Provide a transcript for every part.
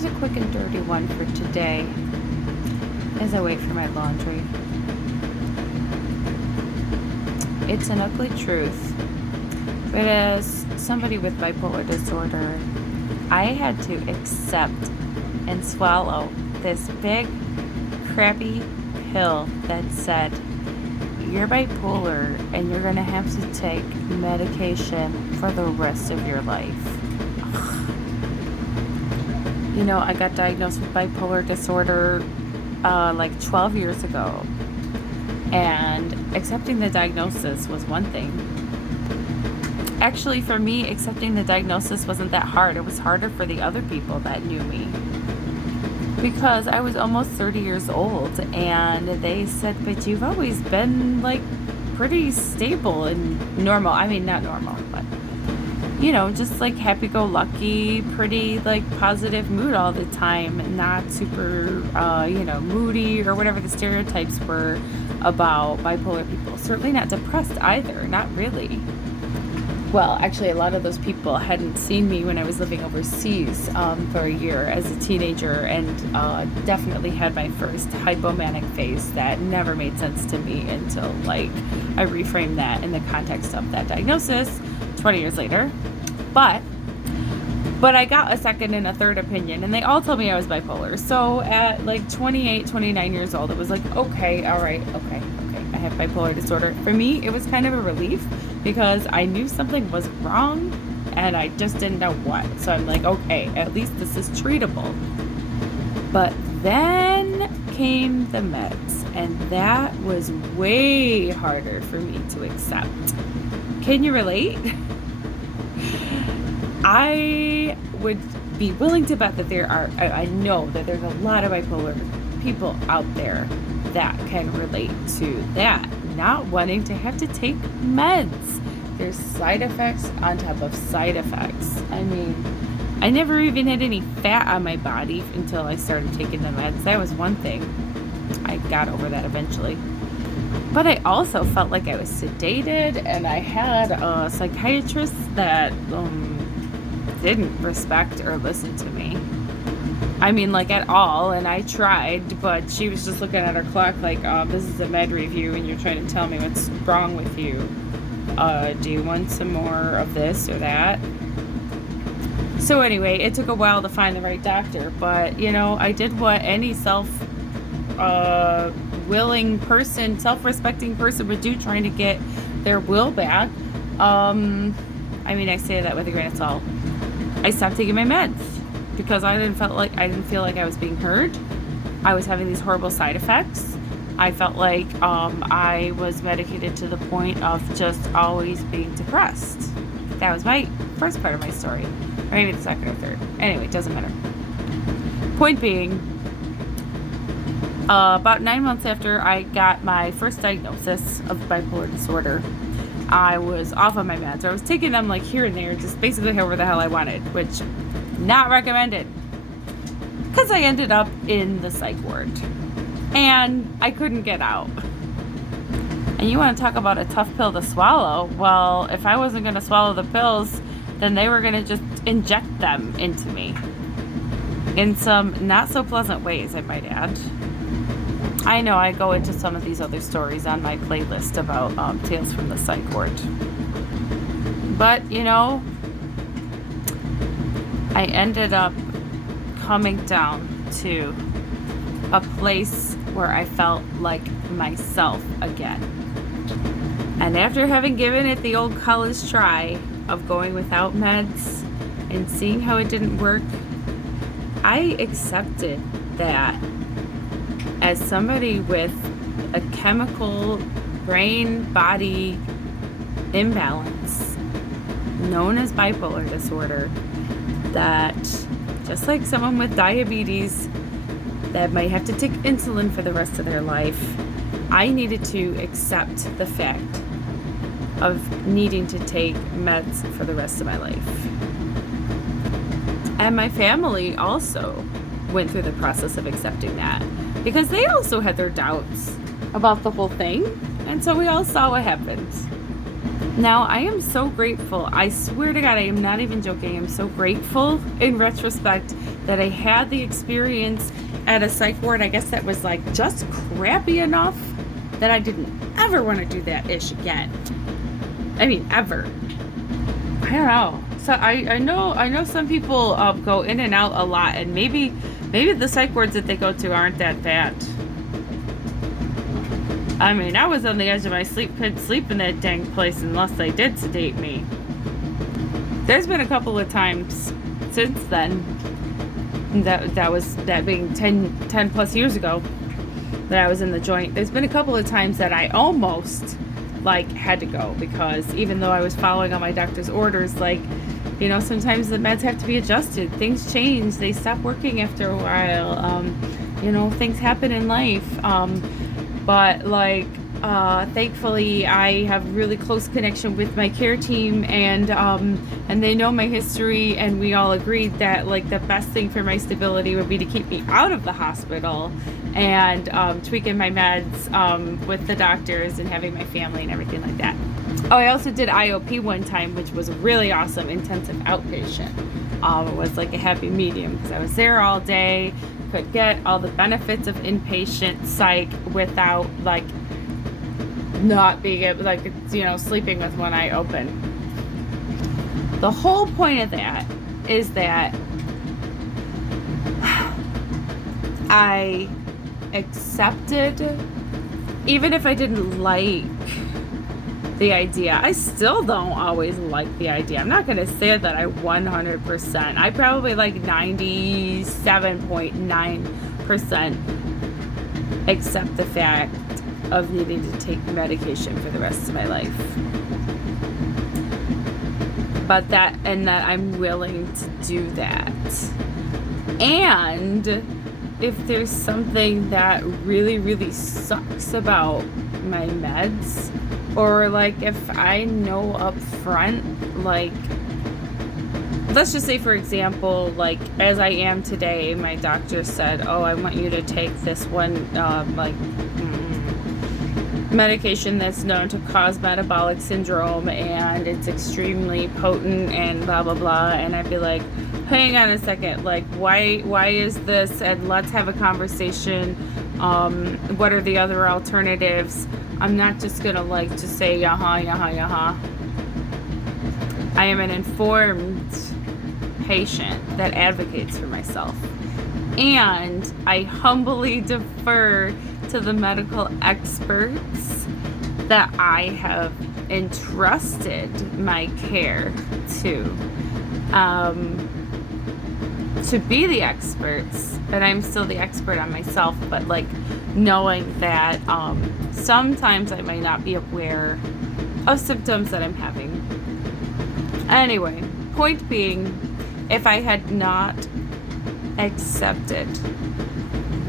Here's a quick and dirty one for today as I wait for my laundry. It's an ugly truth, but as somebody with bipolar disorder, I had to accept and swallow this big, crappy pill that said, you're bipolar and you're going to have to take medication for the rest of your life. You know, I got diagnosed with bipolar disorder like 12 years ago. And accepting the diagnosis was one thing. Actually, for me, accepting the diagnosis wasn't that hard. It was harder for the other people that knew me. Because I was almost 30 years old, and they said, but you've always been, like, pretty stable and normal. I mean, not normal, but, you know, just, like, happy-go-lucky, pretty, like, positive mood all the time, not super, moody or whatever the stereotypes were about bipolar people. Certainly not depressed either, not really. Well, actually, a lot of those people hadn't seen me when I was living overseas for a year as a teenager, and definitely had my first hypomanic phase that never made sense to me until, like, I reframed that in the context of that diagnosis 20 years later. But I got a second and a third opinion, and they all told me I was bipolar. So at, like, 28, 29 years old, it was like, okay, all right, okay, I have bipolar disorder. For me, it was kind of a relief, because I knew something was wrong and I just didn't know what. So I'm like, okay, at least this is treatable. But then came the meds, and that was way harder for me to accept. Can you relate? I would be willing to bet that I know that there's a lot of bipolar people out there that can relate to that. Not wanting to have to take meds. There's side effects on top of side effects. I mean, I never even had any fat on my body until I started taking the meds. That was one thing. I got over that eventually. But I also felt like I was sedated, and I had a psychiatrist that didn't respect or listen to me. I mean, like, at all, and I tried, but she was just looking at her clock like, this is a med review, and you're trying to tell me what's wrong with you. Do you want some more of this or that? So anyway, it took a while to find the right doctor, but, you know, I did what any self-willing person, self-respecting person would do, trying to get their will back. I mean, I say that with a grain of salt. I stopped taking my meds, because I didn't feel like I was being heard. I was having these horrible side effects. I felt like I was medicated to the point of just always being depressed. That was my first part of my story. Or maybe the second or third. Anyway, it doesn't matter. Point being, about 9 months after I got my first diagnosis of bipolar disorder, I was off of my meds. I was taking them, like, here and there, just basically however the hell I wanted, which not recommended, because I ended up in the psych ward and I couldn't get out. And you want to talk about a tough pill to swallow? Well, if I wasn't going to swallow the pills, then they were going to just inject them into me in some not so pleasant ways, I might add. I know I go into some of these other stories on my playlist about Tales from the Psych Ward. But, you know, I ended up coming down to a place where I felt like myself again. And after having given it the old college try of going without meds and seeing how it didn't work, I accepted that as somebody with a chemical brain-body imbalance known as bipolar disorder, that just like someone with diabetes that might have to take insulin for the rest of their life, I needed to accept the fact of needing to take meds for the rest of my life. And my family also went through the process of accepting that, because they also had their doubts about the whole thing, and so we all saw what happened. Now, I am so grateful. I swear to God, I am not even joking. I'm so grateful in retrospect that I had the experience at a psych ward, I guess that was like just crappy enough that I didn't ever want to do that ish again. I mean, ever. I don't know. So I know some people go in and out a lot, and maybe the psych wards that they go to aren't that bad. I mean, I was on the edge of my seat, couldn't sleep in that dang place unless they did sedate me. There's been a couple of times since then, that being 10 plus years ago, that I was in the joint. There's been a couple of times that I almost like had to go, because even though I was following all my doctor's orders, like, you know, sometimes the meds have to be adjusted. Things change. They stop working after a while. You know, things happen in life. But like, thankfully, I have really close connection with my care team, and they know my history, and we all agreed that like the best thing for my stability would be to keep me out of the hospital and tweaking my meds with the doctors and having my family and everything like that. Oh, I also did IOP one time, which was really awesome, intensive outpatient. It was like a happy medium because I was there all day, could get all the benefits of inpatient psych without like not being able, like, you know, sleeping with one eye open. The whole point of that is that I accepted, even if I didn't like the idea. I still don't always like the idea. I'm not going to say that I 100%. I probably like 97.9% accept the fact of needing to take medication for the rest of my life. But that I'm willing to do that. And if there's something that really, really sucks about my meds, or like if I know up front, like, let's just say, for example, like as I am today, my doctor said, oh, I want you to take this one medication that's known to cause metabolic syndrome, and it's extremely potent and blah blah blah. And I'd be like, hang on a second, like why is this, and let's have a conversation. What are the other alternatives? I'm not just gonna like just say yaha. I am an informed patient that advocates for myself, and I humbly defer to the medical experts that I have entrusted my care to be the experts. But I'm still the expert on myself, but like knowing that sometimes I might not be aware of symptoms that I'm having. Anyway, point being, if I had not accepted,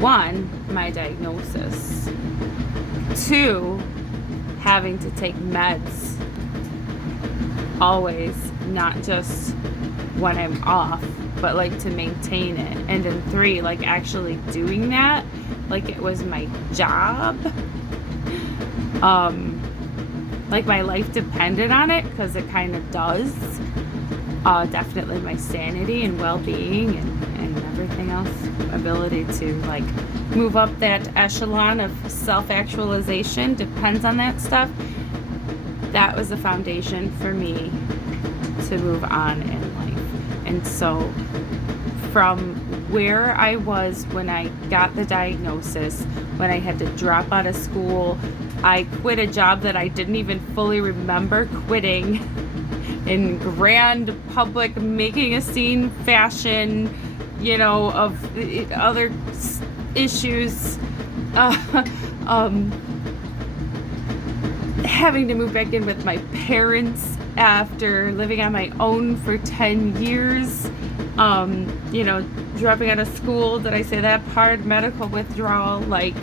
1, my diagnosis, 2, having to take meds always, not just when I'm off, but like to maintain it, and then 3, like actually doing that like it was my job, like my life depended on it, because it kind of does. Definitely my sanity and well-being and everything else, ability to like move up that echelon of self-actualization depends on that stuff. That was the foundation for me to move on in life. And so from where I was when I got the diagnosis, when I had to drop out of school, I quit a job that I didn't even fully remember quitting, in grand public, making a scene fashion, you know, of other issues, having to move back in with my parents after living on my own for 10 years, you know, dropping out of school, did I say that part? Medical withdrawal, like,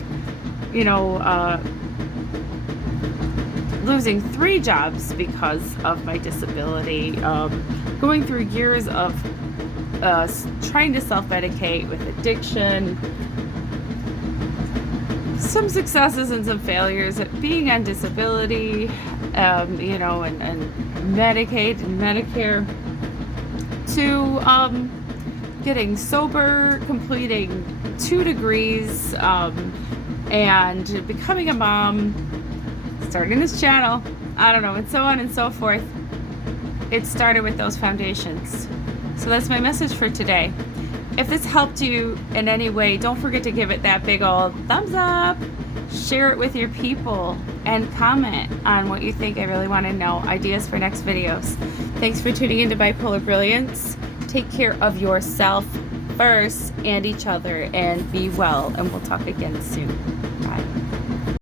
you know, losing 3 jobs because of my disability, going through years of trying to self-medicate with addiction, some successes and some failures at being on disability, you know, and Medicaid and Medicare, to getting sober, completing 2 degrees, and becoming a mom, starting this channel, I don't know, and so on and so forth. It started with those foundations. So that's my message for today. If this helped you in any way, don't forget to give it that big old thumbs up, share it with your people, and comment on what you think. I really want to know ideas for next videos. Thanks for tuning into Bipolar Brilliance. Take care of yourself first and each other, and be well, and we'll talk again soon. Bye.